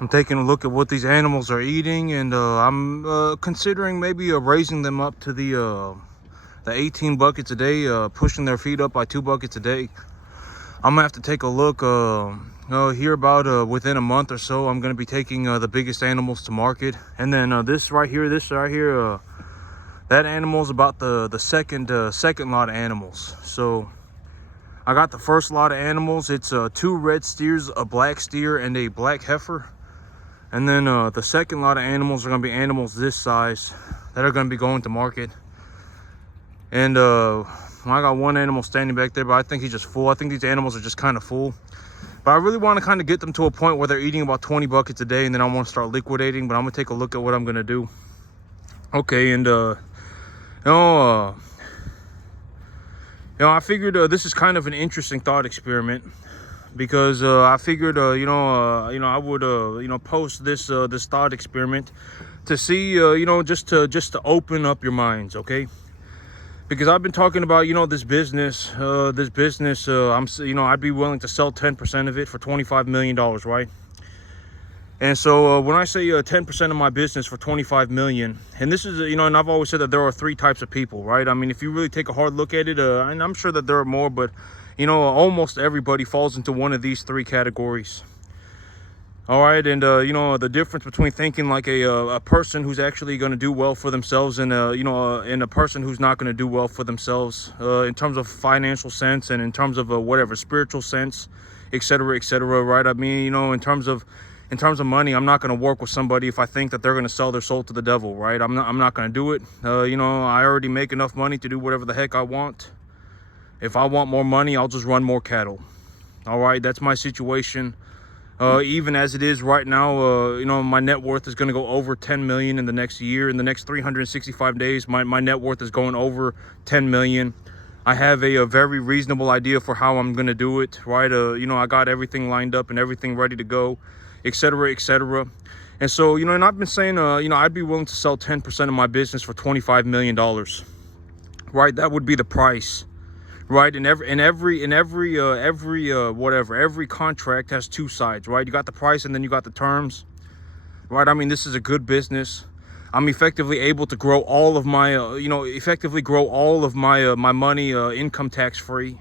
I'm taking a look at what these animals are eating, and I'm considering maybe raising them up to the 18 buckets a day, pushing their feed up by 2 buckets a day. I'm gonna have to take a look here about within a month or so. I'm gonna be taking the biggest animals to market, and then this right here, that animal's about the second lot of animals. So I got the first lot of animals. It's 2 red steers, a black steer, and a black heifer. And then the second lot of animals are gonna be animals this size that are gonna be going to market. And I got one animal standing back there, but I think he's just full. I think these animals are just kind of full. But I really want to kind of get them to a point where they're eating about 20 buckets a day, and then I want to start liquidating. But I'm gonna take a look at what I'm gonna do. Okay, and I figured this is kind of an interesting thought experiment, because I figured I would post this this thought experiment to see just to open up your minds, okay? Because I've been talking about this business, I'd be willing to sell 10% of it for $25 million, right? And so when I say 10% of my business for $25 million, and this is and I've always said that there are 3 types of people, right? I mean, if you really take a hard look at it, and I'm sure that there are more, but almost everybody falls into one of these 3 categories. All right, and the difference between thinking like a person who's actually going to do well for themselves, and and a person who's not going to do well for themselves, in terms of financial sense, and in terms of whatever spiritual sense, etc., right? I mean, in terms of money, I'm not going to work with somebody if I think that they're going to sell their soul to the devil, right? I'm not going to do it. I already make enough money to do whatever the heck I want. If I want more money, I'll just run more cattle. All right, that's my situation. Even as it is right now, my net worth is going to go over 10 million in the next year. In the next 365 days, my net worth is going over 10 million. I have a very reasonable idea for how I'm going to do it, right? I got everything lined up and everything ready to go, etc., etc. And so, and I've been saying, I'd be willing to sell 10% of my business for $25 million, right? That would be the price. Right, and every contract has 2 sides, right? You got the price and then you got the terms, right? I mean, this is a good business. I'm effectively able to grow all of my, my money income tax free,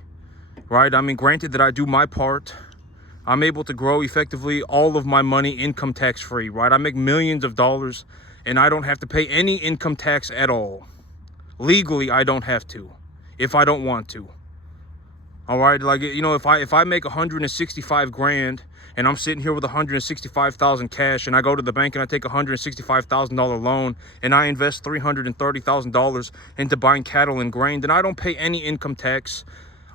right? I mean, granted that I do my part, I'm able to grow effectively all of my money income tax free, right? I make millions of dollars and I don't have to pay any income tax at all. Legally, I don't have to, if I don't want to. All right, like, if I make 165 grand and I'm sitting here with 165,000 cash, and I go to the bank and I take $165,000 loan and I invest $330,000 into buying cattle and grain, then I don't pay any income tax.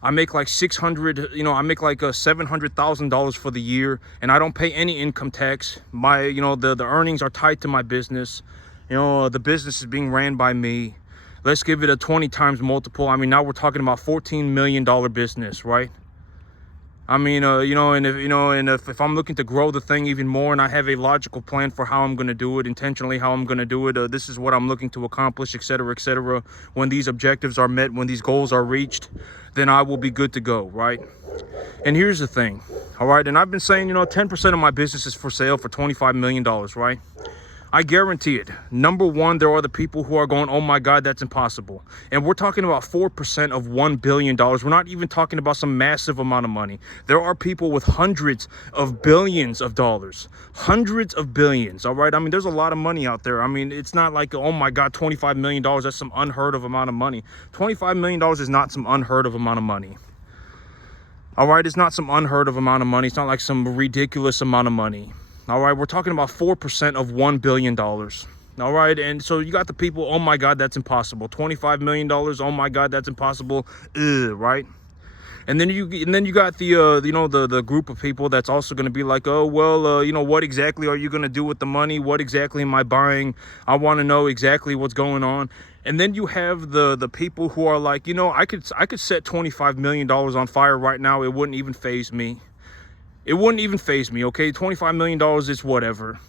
I make like $700,000 for the year, and I don't pay any income tax. My, the earnings are tied to my business. The business is being ran by me. Let's give it a 20 times multiple. I mean, now we're talking about $14 million business, right? I mean, if I'm looking to grow the thing even more, and I have a logical plan for how I'm going to do it, intentionally how I'm going to do it, this is what I'm looking to accomplish, etc., etc. When these objectives are met, when these goals are reached, then I will be good to go, right? And here's the thing, all right? And I've been saying, 10% of my business is for sale for $25 million, right? I guarantee it. Number one, there are the people who are going, oh my God, that's impossible. And we're talking about 4% of $1 billion. We're not even talking about some massive amount of money. There are people with hundreds of billions of dollars, hundreds of billions. All right. I mean, there's a lot of money out there. I mean, it's not like, oh my God, $25 million. That's some unheard of amount of money. $25 million is not some unheard of amount of money. All right. It's not some unheard of amount of money. It's not like some ridiculous amount of money. All right, we're talking about 4% of $1 billion. All right, and so you got the people, oh my God, that's impossible. $25 million, oh my God, that's impossible. Right? And then you got the the group of people that's also going to be like, oh well, what exactly are you going to do with the money? What exactly am I buying? I want to know exactly what's going on. And then you have the people who are like, I could set $25 million on fire right now. It wouldn't even faze me. It wouldn't even faze me, okay? $25 million is whatever.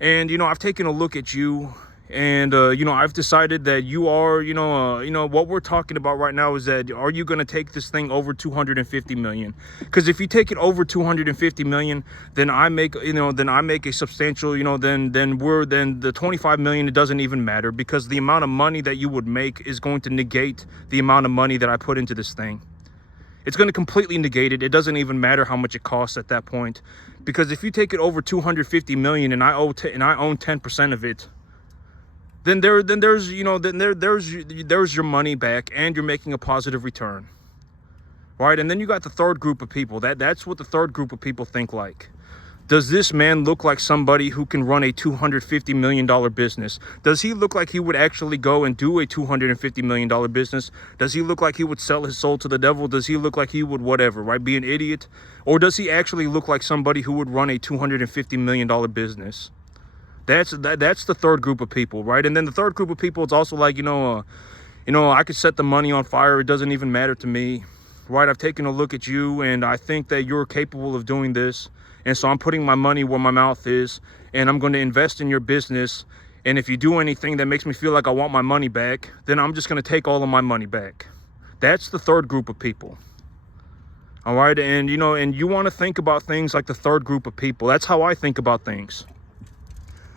And, I've taken a look at you, And I've decided that you are, what we're talking about right now is that, are you going to take this thing over 250 million? Because if you take it over 250 million, then I make a substantial, then the 25 million, it doesn't even matter, because the amount of money that you would make is going to negate the amount of money that I put into this thing. It's going to completely negate it. It doesn't even matter how much it costs at that point, because if you take it over 250 million and I own 10% of it, then there's your money back, and you're making a positive return, right? And then you got the third group of people. That's what the third group of people think like. Does this man look like somebody who can run a $250 million business? Does he look like he would actually go and do a $250 million business? Does he look like he would sell his soul to the devil? Does he look like he would whatever, right? Be an idiot? Or does he actually look like somebody who would run a $250 million business? That's the third group of people, right? And then the third group of people, it's also like, I could set the money on fire. It doesn't even matter to me, right? I've taken a look at you, and I think that you're capable of doing this. And so I'm putting my money where my mouth is, and I'm going to invest in your business. And if you do anything that makes me feel like I want my money back, then I'm just going to take all of my money back. That's the third group of people. All right. And, and you want to think about things like the third group of people. That's how I think about things.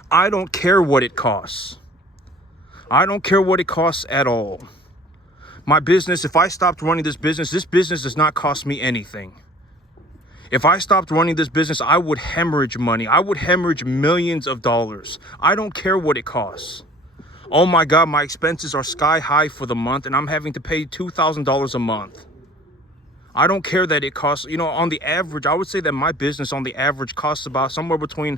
I don't care what it costs. I don't care what it costs at all. My business, if I stopped running this business does not cost me anything. If I stopped running this business, I would hemorrhage money. I would hemorrhage millions of dollars. I don't care what it costs. Oh my God, my expenses are sky high for the month, and I'm having to pay $2,000 a month. I don't care that it costs, on the average, I would say that my business on the average costs about somewhere probably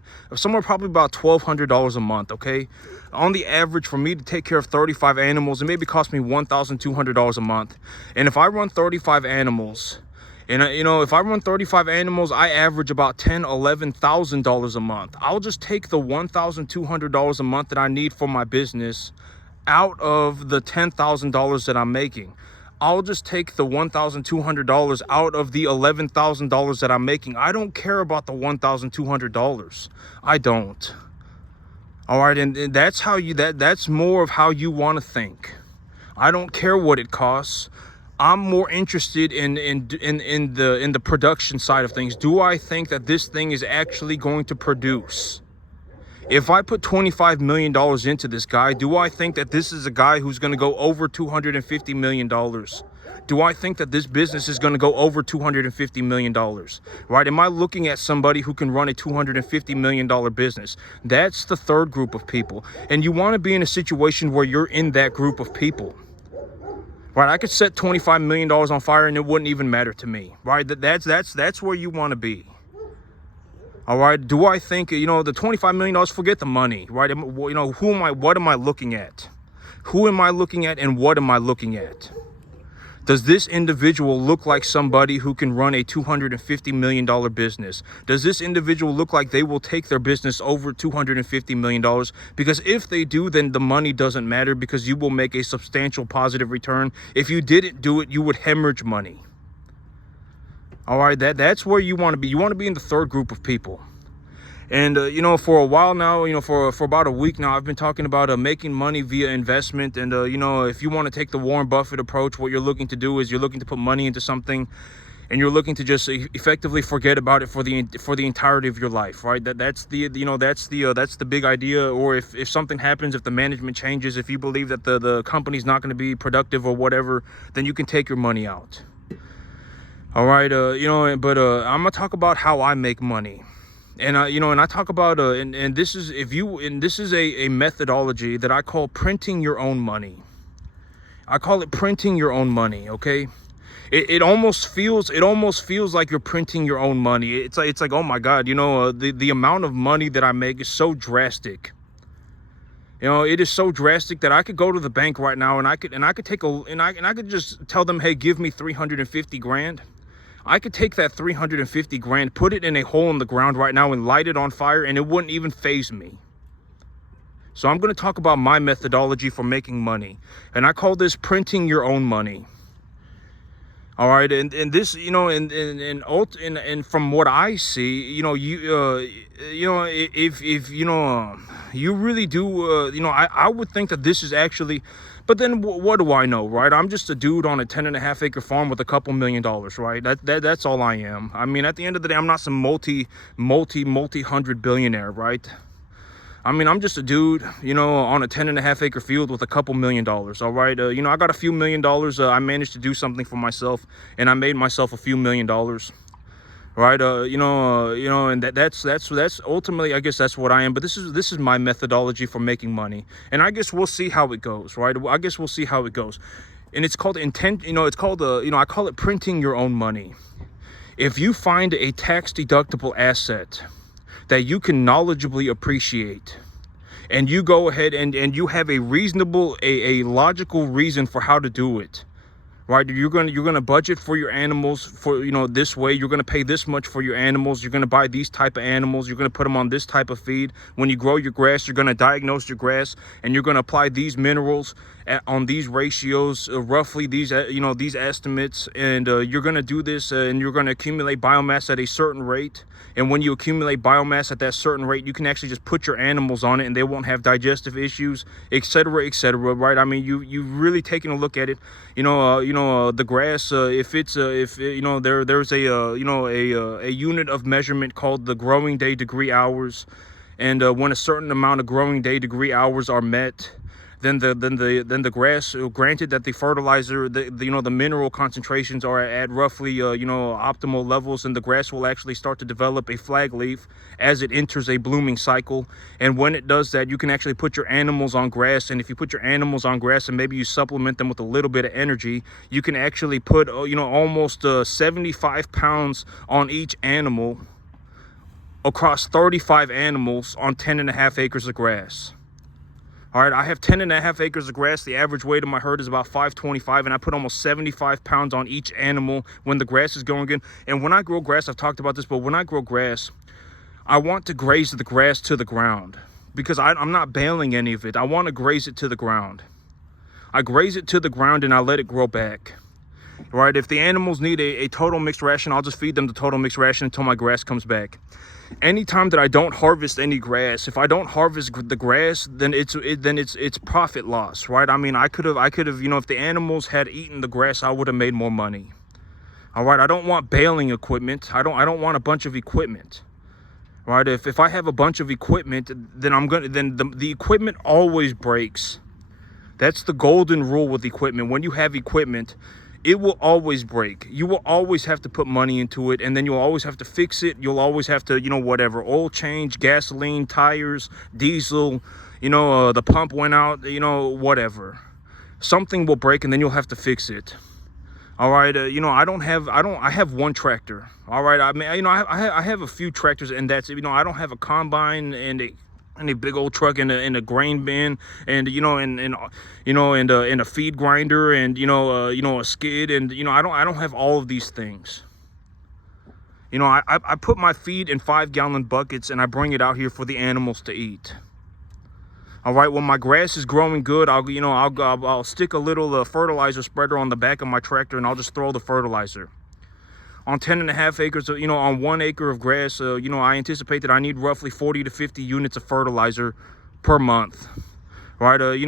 about $1,200 a month, okay? On the average, for me to take care of 35 animals, it maybe cost me $1,200 a month. And if I run 35 animals, and if I run 35 animals, I average about $11,000 a month. I'll just take the $1,200 a month that I need for my business out of the $10,000 that I'm making. I'll just take the $1,200 out of the $11,000 that I'm making. I don't care about the $1,200. I don't. All right, and that's more of how you want to think. I don't care what it costs. I'm more interested in the production side of things. Do I think that this thing is actually going to produce? If I put $25 million into this guy, do I think that this is a guy who's going to go over $250 million? Do I think that this business is going to go over $250 million? Right? Am I looking at somebody who can run a $250 million business? That's the third group of people. And you want to be in a situation where you're in that group of people. Right? I could set $25 million on fire and it wouldn't even matter to me. Right? That's where you want to be. All right. Do I think, the $25 million, forget the money, right? What am I looking at? Who am I looking at, and what am I looking at? Does this individual look like somebody who can run a $250 million business? Does this individual look like they will take their business over $250 million? Because if they do, then the money doesn't matter, because you will make a substantial positive return. If you didn't do it, you would hemorrhage money. All right, that's where you want to be. You want to be in the third group of people. And, for a while now, for about a week now, I've been talking about making money via investment. And, if you want to take the Warren Buffett approach, what you're looking to do is you're looking to put money into something, and you're looking to just effectively forget about it for the entirety of your life, right? That's the big idea. Or if something happens, if the management changes, if you believe that the company's not going to be productive or whatever, then you can take your money out. All right, I'm gonna talk about how I make money, and and I talk about and this is a methodology that I call printing your own money. I call it printing your own money. Okay, it almost feels like you're printing your own money. It's like oh my God, the amount of money that I make is so drastic. It is so drastic that I could go to the bank right now and I could just tell them, hey, give me 350 grand. I could take that 350 grand, put it in a hole in the ground right now and light it on fire, and it wouldn't even faze me. So I'm going to talk about my methodology for making money, and I call this printing your own money. All right, and this, and from what I see, if you really do, I would think that this is actually, but then what do I know, right? I'm just a dude on a 10.5 acre farm with a couple $1,000,000, right? That's all I am. I mean, at the end of the day, I'm not some multi-hundred billionaire, right? I mean, I'm just a dude, on a 10.5 acre field with a couple $1,000,000. All right. I got a few $1,000,000. I managed to do something for myself, and I made myself a few $1,000,000. Right. And that's ultimately, I guess that's what I am. But this is my methodology for making money. And I guess we'll see how it goes. Right. I guess we'll see how it goes. And it's called intent. It's called, I call it printing your own money. If you find a tax deductible asset that you can knowledgeably appreciate, and you go ahead and you have a reasonable, a logical reason for how to do it, right? You're gonna budget for your animals for, this way. You're gonna pay this much for your animals. You're gonna buy these type of animals. You're gonna put them on this type of feed. When you grow your grass, you're gonna diagnose your grass, and you're gonna apply these minerals on these ratios, roughly these these estimates, and you're gonna do this, and you're gonna accumulate biomass at a certain rate. And when you accumulate biomass at that certain rate, you can actually just put your animals on it, and they won't have digestive issues, etc., etc. Right? I mean, you really taking a look at it. The grass. If there's a unit of measurement called the growing day degree hours, and when a certain amount of growing day degree hours are met, then the grass, granted that the fertilizer, the mineral concentrations are at roughly optimal levels, and the grass will actually start to develop a flag leaf as it enters a blooming cycle. And when it does that, you can actually put your animals on grass. And if you put your animals on grass and maybe you supplement them with a little bit of energy, you can actually put almost 75 pounds on each animal across 35 animals on 10.5 acres of grass. All right, I have 10.5 acres of grass. The average weight of my herd is about 525, and I put almost 75 pounds on each animal when the grass is going in. And when I grow grass, I've talked about this, but when I grow grass, I want to graze the grass to the ground, because I'm not baling any of it. I want to graze it to the ground. I graze it to the ground and I let it grow back. Right? If the animals need a total mixed ration, I'll just feed them the total mixed ration until my grass comes back. Anytime that I don't harvest any grass, if I don't harvest the grass, then it's profit loss, right? I mean, I could have, if the animals had eaten the grass, I would have made more money. All right, I don't want baling equipment. I don't want a bunch of equipment. Right? If I have a bunch of equipment, then the equipment always breaks. That's the golden rule with equipment. When you have equipment, it will always break. You will always have to put money into it, and then you'll always have to fix it. You'll always have to, whatever, oil change, gasoline, tires, diesel, the pump went out, whatever. Something will break, and then you'll have to fix it. All right, I have one tractor. All right, I mean, I have a few tractors, and that's, I don't have a combine and a big old truck and a grain bin, and and a feed grinder, and a skid, and I don't have all of these things. I put my feed in 5-gallon buckets, and I bring it out here for the animals to eat. All right, when my grass is growing good, I'll stick a little fertilizer spreader on the back of my tractor, and I'll just throw the fertilizer. On 10.5 acres, on 1 acre of grass, I anticipate that I need roughly 40 to 50 units of fertilizer per month, right? And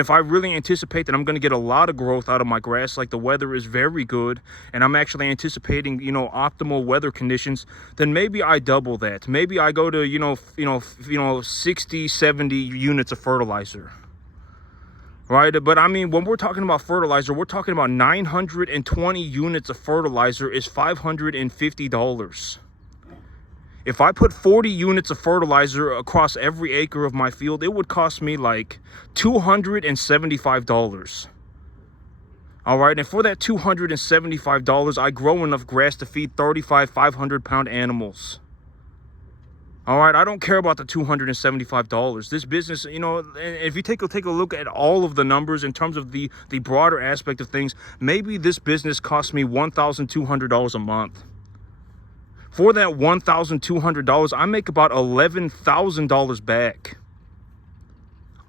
if I really anticipate that I'm going to get a lot of growth out of my grass, like the weather is very good, and I'm actually anticipating, optimal weather conditions, then maybe I double that. Maybe I go to, 60, 70 units of fertilizer. Right, but I mean, when we're talking about fertilizer, we're talking about 920 units of fertilizer is $550. If I put 40 units of fertilizer across every acre of my field, it would cost me like $275. All right, and for that $275, I grow enough grass to feed 35 500-pound animals. All right, I don't care about the $275. This business, if you take a look at all of the numbers in terms of the broader aspect of things, maybe this business costs me $1,200 a month. For that $1,200, I make about $11,000 back.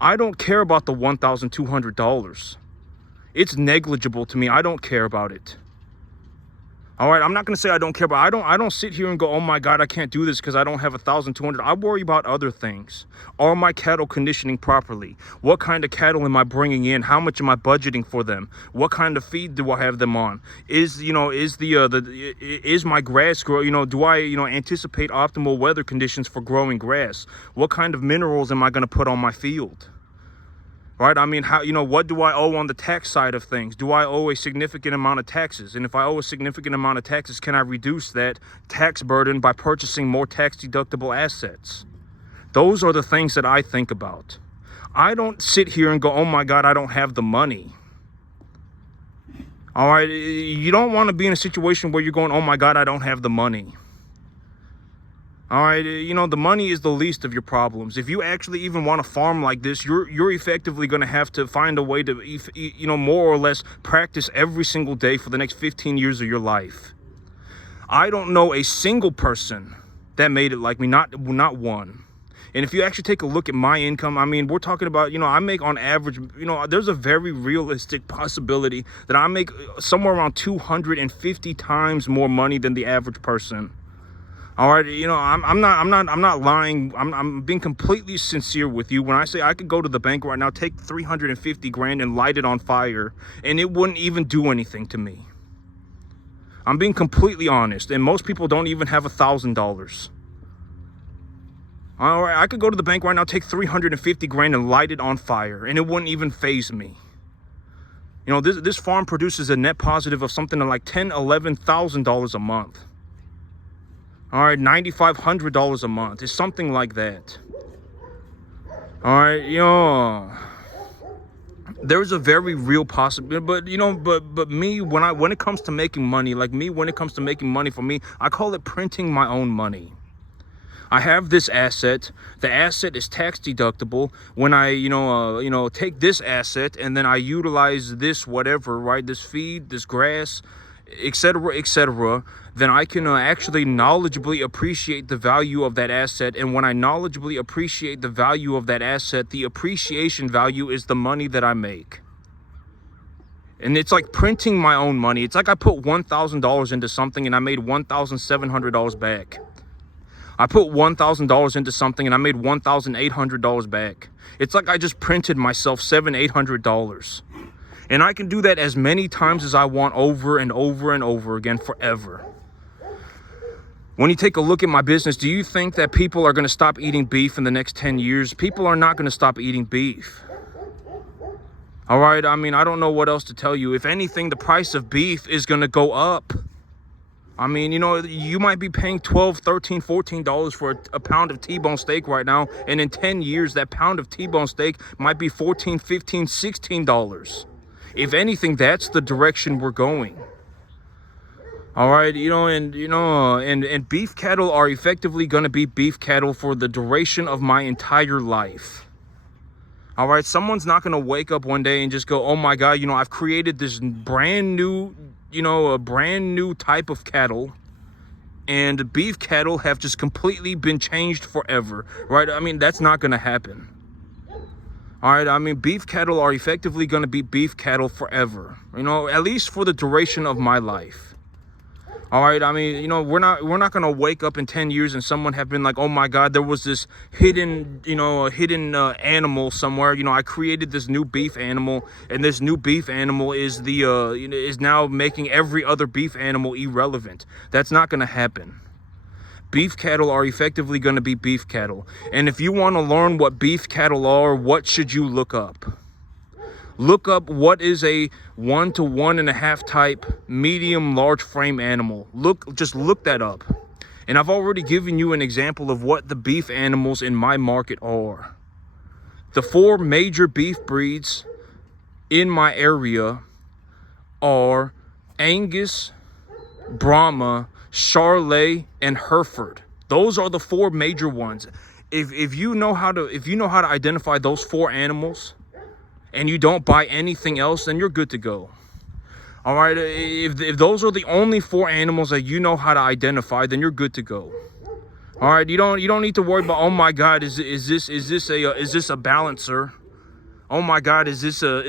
I don't care about the $1,200. It's negligible to me. I don't care about it. All right, I'm not gonna say I don't care, but I don't sit here and go, oh my God, I can't do this because I don't have 1,200. I worry about other things. Are my cattle conditioning properly? What kind of cattle am I bringing in? How much am I budgeting for them? What kind of feed do I have them on? Is my grass grow? Do I anticipate optimal weather conditions for growing grass? What kind of minerals am I gonna put on my field? Right? I mean, what do I owe on the tax side of things? Do I owe a significant amount of taxes? And if I owe a significant amount of taxes, can I reduce that tax burden by purchasing more tax deductible assets? Those are the things that I think about. I don't sit here and go, oh my God, I don't have the money. All right. You don't want to be in a situation where you're going, oh my God, I don't have the money. All right, the money is the least of your problems. If you actually even want to farm like this, you're effectively going to have to find a way to, more or less practice every single day for the next 15 years of your life. I don't know a single person that made it like me, not one. And if you actually take a look at my income, I mean, we're talking about, I make on average, there's a very realistic possibility that I make somewhere around 250 times more money than the average person. All right, I'm not lying. I'm being completely sincere with you when I say I could go to the bank right now, take 350 grand and light it on fire, and it wouldn't even do anything to me. I'm being completely honest, and most people don't even have $1,000. All right, I could go to the bank right now, take 350 grand and light it on fire, and it wouldn't even faze me. This farm produces a net positive of something like $10,000-$11,000 a month. All right, $9,500 a month is something like that. All right, there's a very real possibility, but me, when it comes to making money, when it comes to making money for me, I call it printing my own money. I have this asset. The asset is tax deductible. When I, take this asset and then I utilize this whatever, right? This feed, this grass, etc., then I can actually knowledgeably appreciate the value of that asset. And when I knowledgeably appreciate the value of that asset, the appreciation value is the money that I make. And it's like printing my own money. It's like I put $1,000 into something and I made $1,700 back. I put $1,000 into something and I made $1,800 back. It's like I just printed myself $700-800. And I can do that as many times as I want, over and over and over again, forever. When you take a look at my business, do you think that people are going to stop eating beef in the next 10 years? People are not going to stop eating beef. All right, I mean, I don't know what else to tell you. If anything, the price of beef is going to go up. I mean, you might be paying $12, $13, $14 for a pound of T-bone steak right now. And in 10 years, that pound of T-bone steak might be $14, $15, $16. If anything, that's the direction we're going. All right, and beef cattle are effectively going to be beef cattle for the duration of my entire life. All right, someone's not going to wake up one day and just go, oh my God, I've created this brand new, a brand new type of cattle, and beef cattle have just completely been changed forever, right? I mean, that's not going to happen. All right, I mean, beef cattle are effectively going to be beef cattle forever, at least for the duration of my life. All right, I mean, we're not going to wake up in 10 years and someone have been like, oh my God, there was this hidden, animal somewhere. I created this new beef animal, and this new beef animal is is now making every other beef animal irrelevant. That's not going to happen. Beef cattle are effectively going to be beef cattle. And if you want to learn what beef cattle are, what should you look up? Look up what is a 1 to 1.5 type medium large frame animal. Just look that up. And I've already given you an example of what the beef animals in my market are. The 4 major beef breeds in my area are Angus, Brahma, Charolais, and Hereford. Those are the 4 major ones. If you know how to identify those 4 animals, and you don't buy anything else, then you're good to go. All right, if those are the only 4 animals that you know how to identify, then you're good to go. All right, you don't need to worry about, oh my God, is this a balancer? Oh my God, is this a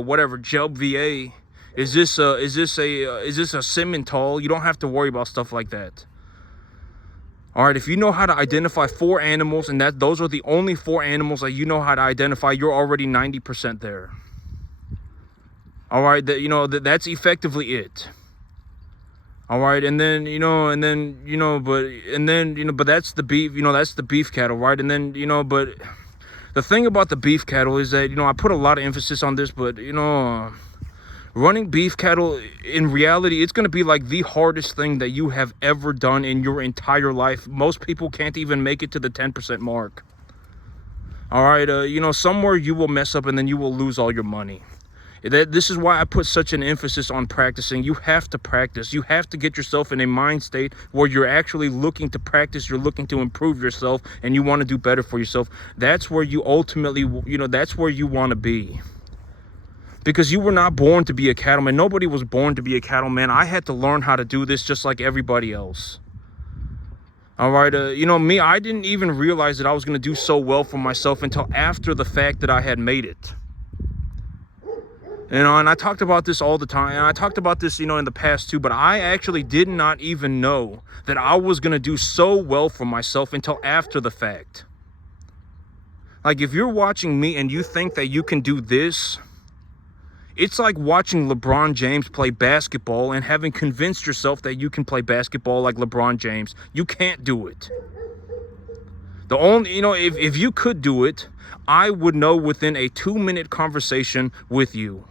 whatever Jelb VA? Is this a Simmental? You don't have to worry about stuff like that. All right, if you know how to identify 4 animals, and that those are the only 4 animals that you know how to identify, you're already 90% there. All right, that's effectively it. All right, but that's the beef, that's the beef cattle, right? And then, but the thing about the beef cattle is that, I put a lot of emphasis on this, but, running beef cattle, in reality, it's going to be like the hardest thing that you have ever done in your entire life. Most people can't even make it to the 10% mark. All right, somewhere you will mess up and then you will lose all your money. This is why I put such an emphasis on practicing. You have to practice. You have to get yourself in a mind state where you're actually looking to practice. You're looking to improve yourself and you want to do better for yourself. That's where you ultimately, that's where you want to be. Because you were not born to be a cattleman. Nobody was born to be a cattleman. I had to learn how to do this just like everybody else. All right, me, I didn't even realize that I was going to do so well for myself until after the fact that I had made it. And I talked about this all the time. And I talked about this, in the past too. But I actually did not even know that I was going to do so well for myself until after the fact. Like, if you're watching me and you think that you can do this, it's like watching LeBron James play basketball and having convinced yourself that you can play basketball like LeBron James. You can't do it. The only, if you could do it, I would know within a 2-minute conversation with you.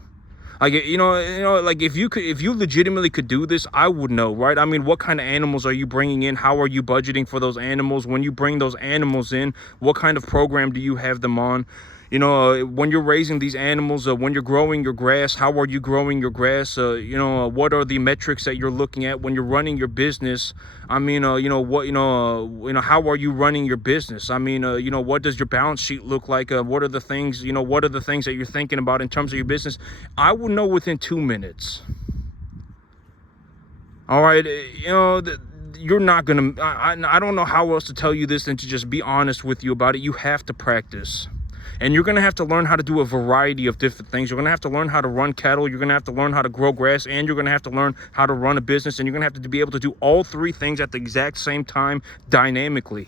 Like, like if you legitimately could do this, I would know, right? I mean, what kind of animals are you bringing in? How are you budgeting for those animals? When you bring those animals in, what kind of program do you have them on? When you're raising these animals, when you're growing your grass, how are you growing your grass? What are the metrics that you're looking at when you're running your business? I mean, how are you running your business? I mean, what does your balance sheet look like? What are the things, that you're thinking about in terms of your business? I would know within 2 minutes. All right, you're not gonna, I don't know how else to tell you this than to just be honest with you about it. You have to practice. And you're going to have to learn how to do a variety of different things. You're going to have to learn how to run cattle. You're going to have to learn how to grow grass. And you're going to have to learn how to run a business. And you're going to have to be able to do all 3 things at the exact same time dynamically.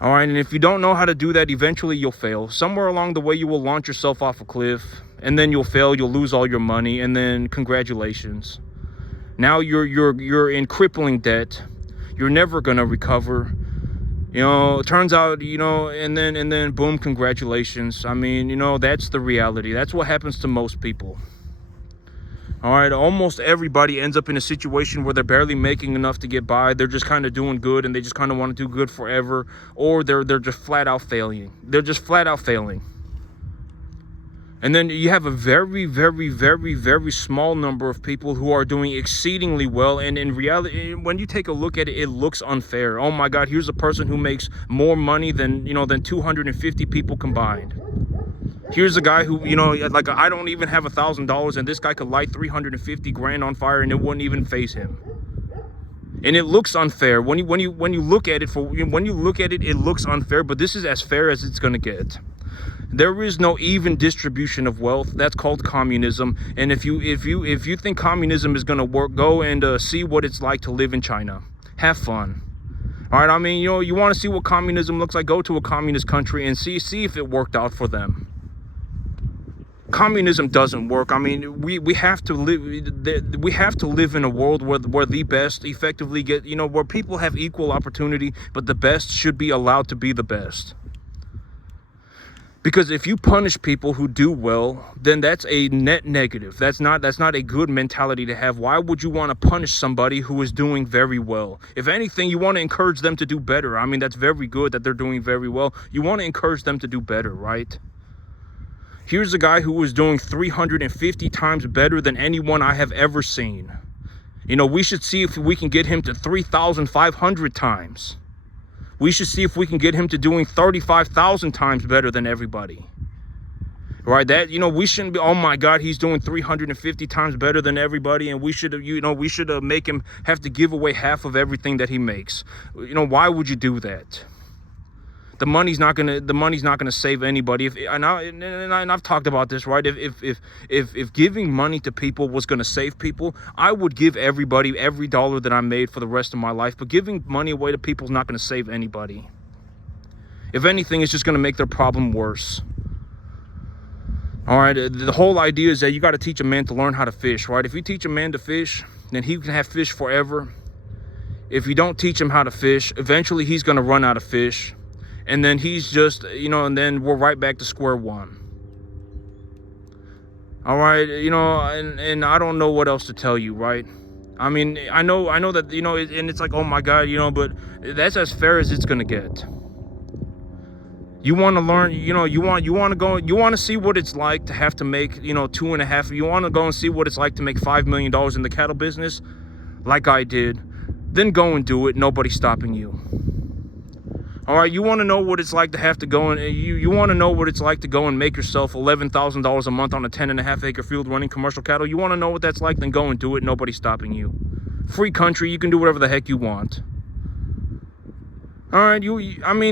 All right. And if you don't know how to do that, eventually you'll fail. Somewhere along the way, you will launch yourself off a cliff. And then you'll fail. You'll lose all your money. And then congratulations. Now you're in crippling debt. You're never going to recover. It turns out, and then boom, congratulations. I mean, that's the reality. That's what happens to most people. All right, almost everybody ends up in a situation where they're barely making enough to get by. They're just kind of doing good and they just kind of want to do good forever, or they're just flat out failing. They're just flat out failing. And then you have a very, very, very, very small number of people who are doing exceedingly well. And in reality, when you take a look at it, it looks unfair. Oh my God, here's a person who makes more money than 250 people combined. Here's a guy who, like, I don't even have $1,000 and this guy could light 350 grand on fire and it wouldn't even faze him. And it looks unfair. When you look at it, it looks unfair, but this is as fair as it's going to get. There is no even distribution of wealth. That's called communism. And if you think communism is going to work, go and see what it's like to live in China. Have fun. All right. I mean, you want to see what communism looks like, go to a communist country and see if it worked out for them. Communism doesn't work. I mean, we have to live in a world where the best effectively get, where people have equal opportunity, but the best should be allowed to be the best. Because if you punish people who do well, then that's a net negative. That's not a good mentality to have. Why would you want to punish somebody who is doing very well? If anything, you want to encourage them to do better. I mean, that's very good that they're doing very well. You want to encourage them to do better, right? Here's a guy who was doing 350 times better than anyone I have ever seen. We should see if we can get him to 3,500 times. We should see if we can get him to doing 35,000 times better than everybody. Right? That, we shouldn't be, oh my God, he's doing 350 times better than everybody. And we should, make him have to give away half of everything that he makes. Why would you do that? The money's not gonna save anybody. And I've talked about this, right? If giving money to people was gonna save people, I would give everybody every dollar that I made for the rest of my life. But giving money away to people is not gonna save anybody. If anything, it's just gonna make their problem worse. All right, the whole idea is that you got to teach a man to learn how to fish, right? If you teach a man to fish, then he can have fish forever. If you don't teach him how to fish, eventually he's going to run out of fish. And then he's just, and then we're right back to square one. All right, and I don't know what else to tell you, right? I mean, I know that, and it's like, oh my God, but that's as fair as it's going to get. You want to learn, you want to go, you want to see what it's like to have to make, $2.5. You want to go and see what it's like to make $5 million in the cattle business, like I did. Then go and do it. Nobody's stopping you. All right. You want to know what it's like to have to go and you want to know what it's like to go and make yourself $11,000 a month on a 10.5 acre field running commercial cattle. You want to know what that's like? Then go and do it. Nobody's stopping you. Free country. You can do whatever the heck you want. All right,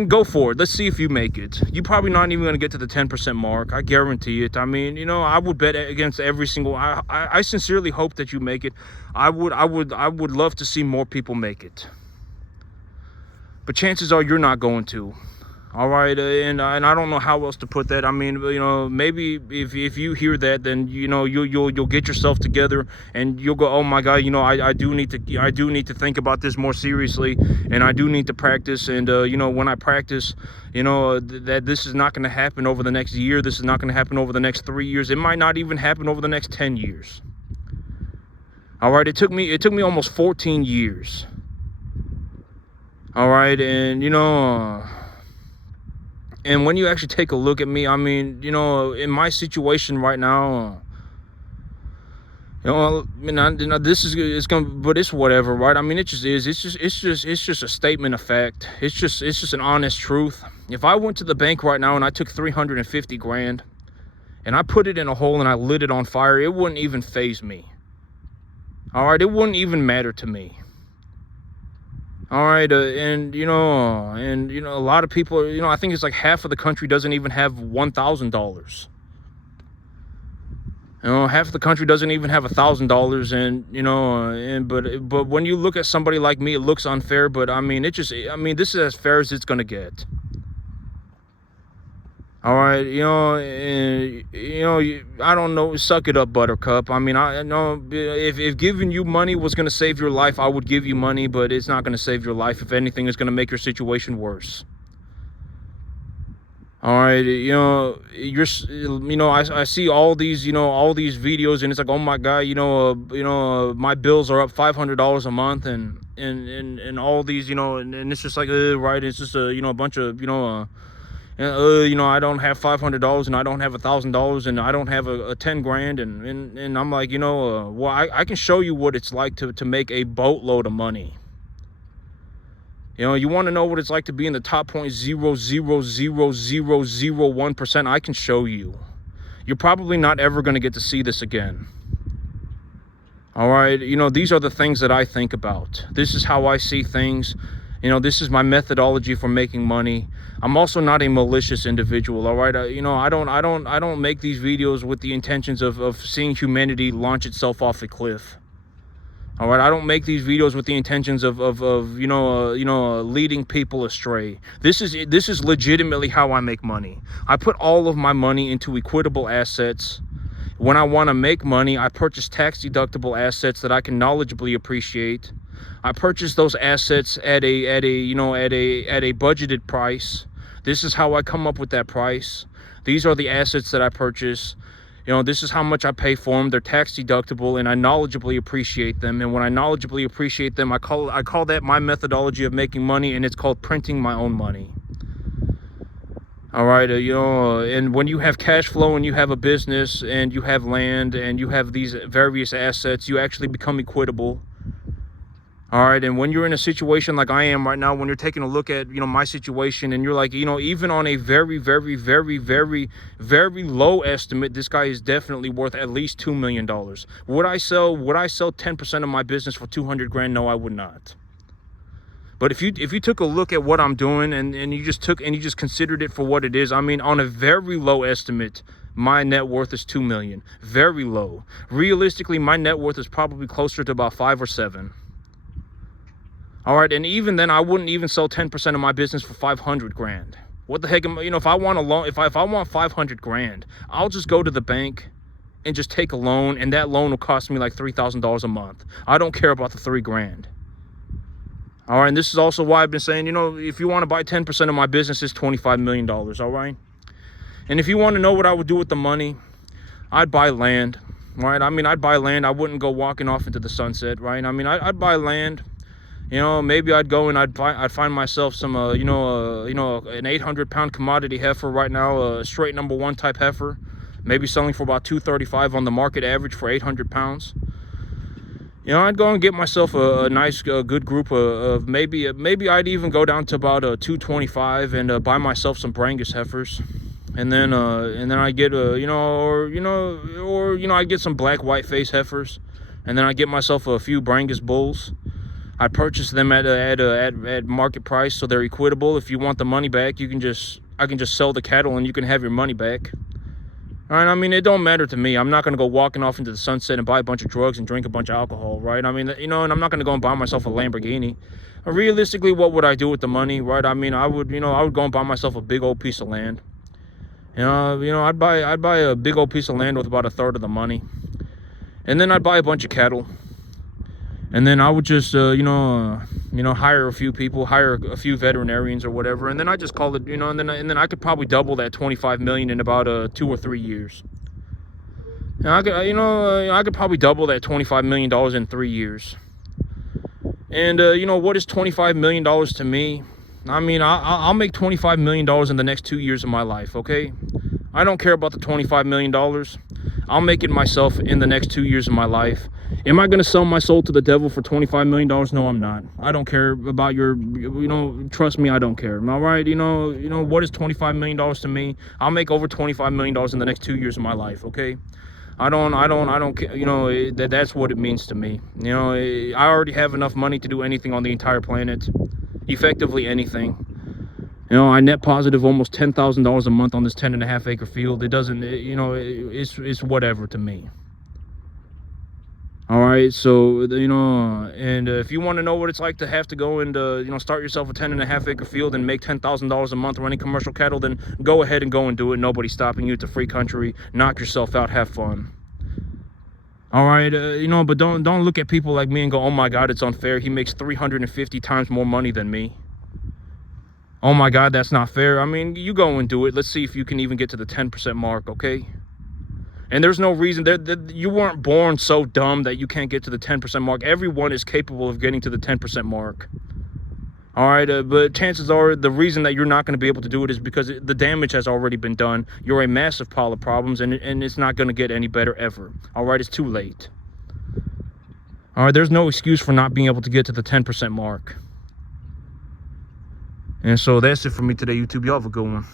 go for it. Let's see if you make it. You're probably not even going to get to the 10% mark. I guarantee it. I would bet against every single. I sincerely hope that you make it. I would love to see more people make it. But chances are you're not going to. All right, and I don't know how else to put that. Maybe if you hear that, then you'll get yourself together and you'll go, oh my God, I do need to think about this more seriously, and I do need to practice. And when I practice, that this is not going to happen over the next year. This is not going to happen over the next 3 years. It might not even happen over the next 10 years. All right, it took me almost 14 years. All right, and and when you actually take a look at me, in my situation right now, this is gonna, but it's whatever, right? It just is. It's just a statement of fact. It's just an honest truth. If I went to the bank right now and I took $350,000 and I put it in a hole and I lit it on fire, it wouldn't even faze me. All right, it wouldn't even matter to me. All right, and a lot of people, I think it's like half of the country doesn't even have $1,000. Half of the country doesn't even have $1,000, but when you look at somebody like me, it looks unfair. But this is as fair as it's gonna get. All right, I don't know. Suck it up, Buttercup. I know if giving you money was going to save your life, I would give you money, but it's not going to save your life. If anything, it's going to make your situation worse. All right, I see all these videos, and it's like, oh my God, my bills are up $500 a month, and all these, and it's just like, right, it's just a bunch of, I don't have $500 and I don't have $1,000 and I don't have a 10 grand. And I'm like, I can show you what it's like to make a boatload of money. You want to know what it's like to be in the top 0.0000001%? I can show you. You're probably not ever going to get to see this again. All right. These are the things that I think about. This is how I see things. This is my methodology for making money. I'm also not a malicious individual. All right. I don't make these videos with the intentions of seeing humanity launch itself off a cliff. All right. I don't make these videos with the intentions of leading people astray. This is legitimately how I make money. I put all of my money into equitable assets. When I want to make money, I purchase tax deductible assets that I can knowledgeably appreciate. I purchase those assets at a budgeted price. This is how I come up with that price. These are the assets that I purchase. This is how much I pay for them. They're tax deductible, and I knowledgeably appreciate them. And when I knowledgeably appreciate them, I call that my methodology of making money, and it's called printing my own money. All right, and when you have cash flow and you have a business and you have land and you have these various assets, you actually become equitable. All right, and when you're in a situation like I am right now, when you're taking a look at, my situation, and you're like, even on a very, very, very, very, very low estimate, this guy is definitely worth at least $2 million. Would I sell 10% of my business for $200,000? No, I would not. But if you took a look at what I'm doing and you just considered it for what it is, I mean, on a very low estimate, my net worth is 2 million. Very low. Realistically, my net worth is probably closer to about 5 or 7. All right, and even then, I wouldn't even sell 10% of my business for 500 grand. What the heck am I, if I want a loan, if I want 500 grand, I'll just go to the bank and just take a loan, and that loan will cost me like $3,000 a month. I don't care about the 3 grand. All right, and this is also why I've been saying, if you want to buy 10% of my business, it's $25 million, all right? And if you want to know what I would do with the money, I'd buy land, right? I mean, I'd buy land. I wouldn't go walking off into the sunset, right? I mean, I'd buy land. Maybe I'd go and I'd find myself some, an 800-pound commodity heifer right now, a straight number 1 type heifer, maybe selling for about $235 on the market average for 800 pounds. I'd go and get myself a nice, good group of maybe I'd even go down to about 225 and buy myself some Brangus heifers, and then I get I get some black white face heifers, and then I get myself a few Brangus bulls. I purchase them at market price, so they're equitable. If you want the money back, I can just sell the cattle and you can have your money back. All right, I mean, it don't matter to me. I'm not going to go walking off into the sunset and buy a bunch of drugs and drink a bunch of alcohol, right? I mean, and I'm not going to go and buy myself a Lamborghini. Realistically, what would I do with the money, right? I mean, I would go and buy myself a big old piece of land. I'd buy a big old piece of land with about 1/3 of the money. And then I'd buy a bunch of cattle. And then I would just, hire a few people, hire a few veterinarians or whatever, and then I just call it, and then I could probably double that 25 million in about 2 or 3 years. And I could probably double that $25 million in 3 years. And what is $25 million to me? I mean, I'll make $25 million in the next 2 years of my life. Okay, I don't care about the $25 million. I'll make it myself in the next 2 years of my life. Am I going to sell my soul to the devil for $25 million? No, I'm not. I don't care about your, trust me, I don't care. All right, what is $25 million to me? I'll make over $25 million in the next 2 years of my life, okay? I don't care, that's what it means to me. I already have enough money to do anything on the entire planet. Effectively anything. I net positive almost $10,000 a month on this 10.5 acre field. It doesn't, it's whatever to me. All right, so, and if you want to know what it's like to have to go and, start yourself a 10.5 acre field and make $10,000 a month running commercial cattle, then go ahead and go and do it. Nobody's stopping you. It's a free country. Knock yourself out. Have fun. All right, but don't look at people like me and go, oh my God, it's unfair. He makes 350 times more money than me. Oh my God, that's not fair. I mean, you go and do it. Let's see if you can even get to the 10% mark, okay? And there's no reason that you weren't born so dumb that you can't get to the 10% mark. Everyone is capable of getting to the 10% mark. All right, but chances are the reason that you're not going to be able to do it is because the damage has already been done. You're a massive pile of problems, and it's not going to get any better ever. All right, it's too late. All right, there's no excuse for not being able to get to the 10% mark. And so that's it for me today, YouTube. Y'all have a good one.